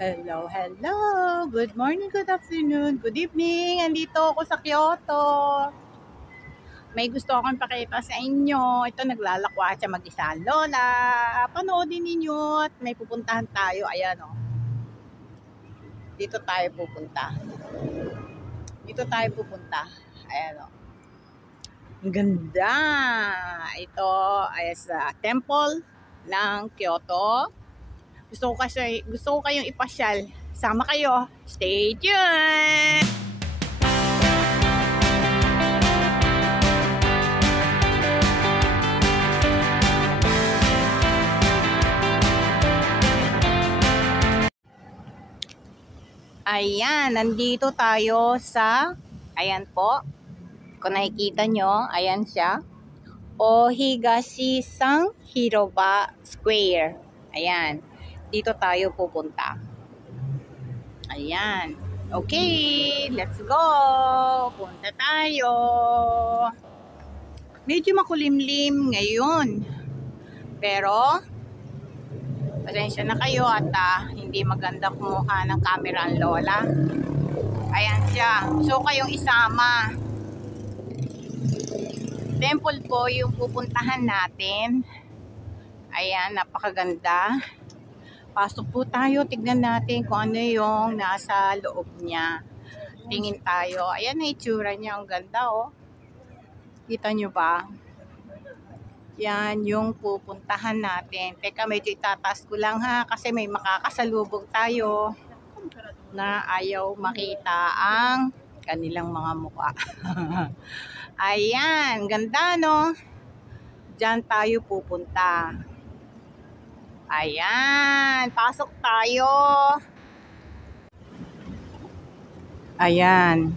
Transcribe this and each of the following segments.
Hello, hello! Good morning, good afternoon, good evening! Andito ako sa Kyoto. May gusto akong pakita sa inyo. Ito, naglalakwatsa mag-isa ang lola. Panoodin ninyo at may pupuntahan tayo. Ayan, oh. Dito tayo pupunta. Ayan, oh. Ang ganda! Ito ay sa temple ng Kyoto. Gusto ko kayong ipasyal. Sama kayo. Stay tuned! Ayan, nandito tayo sa, ayan po, kung nakikita nyo, ayan siya, Ohigashi-san Hiroba Square. Ayan, dito tayo pupunta. Ayan, okay, let's go! Punta tayo! Medyo makulimlim ngayon, pero pasensya na kayo at hindi maganda kumuha ng camera ang lola. Ayan siya. So kayong isama. Temple po yung pupuntahan natin. Ayan, napakaganda. Pasok po tayo. Tignan natin kung ano yung nasa loob niya. Tingin tayo. Ayan na itsura niya. Ang ganda, oh. Kita nyo ba? Yan yung pupuntahan natin. Teka, medyo itataas ko lang ha, kasi may makakasalubog tayo na ayaw makita ang kanilang mga mukha. Ayan, ganda no? Diyan tayo pupunta. Ayan, pasok tayo. Ayan,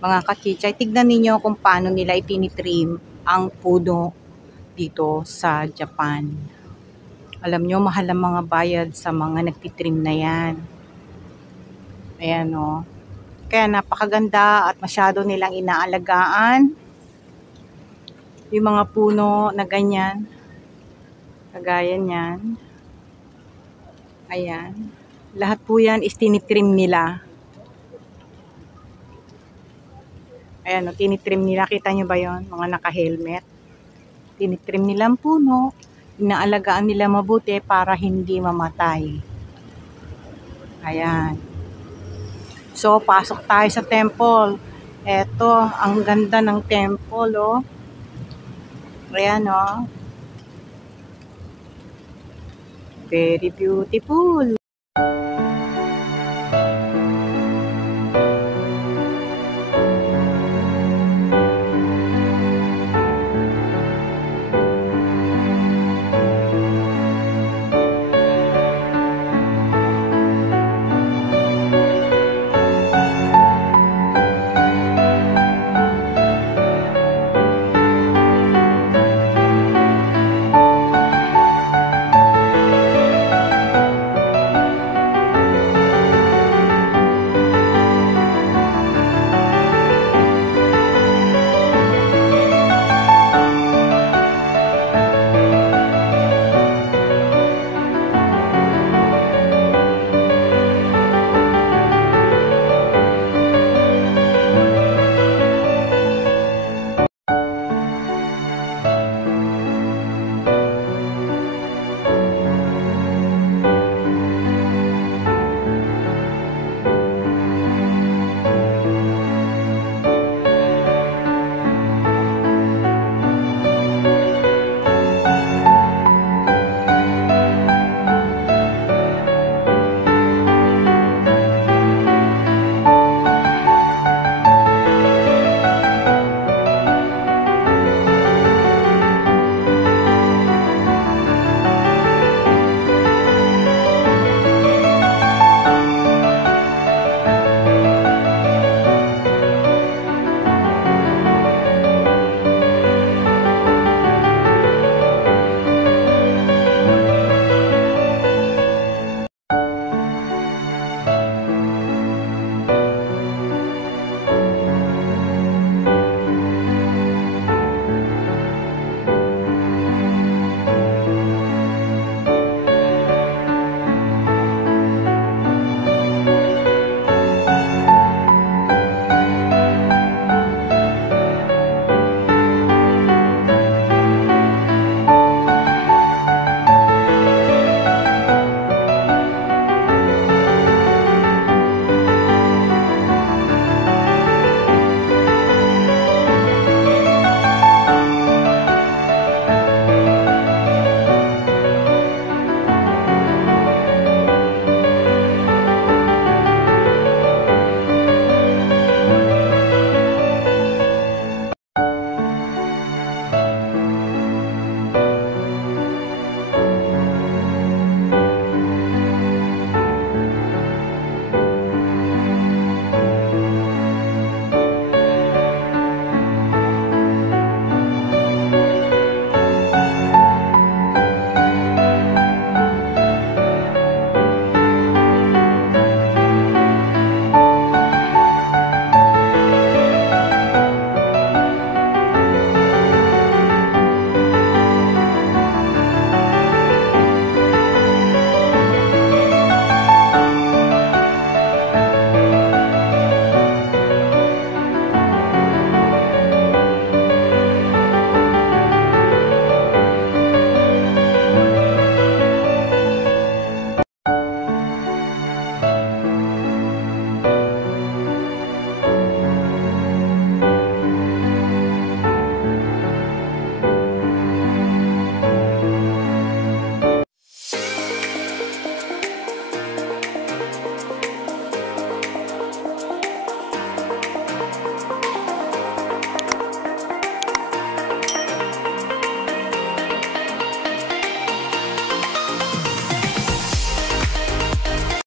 mga kakichay, tignan ninyo kung paano nila itinitrim ang puno dito sa Japan. Alam nyo, mahal ang mga bayad sa mga nagtitrim na yan. Ayan o. Kaya napakaganda at masyado nilang inaalagaan yung mga puno na ganyan. Kagaya niyan. Ayan. Lahat po yan is tinitrim nila. Ayan o, tinitrim nila. Kita nyo ba yon? Mga naka-helmet. Tinitrim nilang puno, inaalagaan nila mabuti para hindi mamatay. Ayan. So, pasok tayo sa temple. Eto, ang ganda ng temple, oh. Ayan, oh. Very beautiful.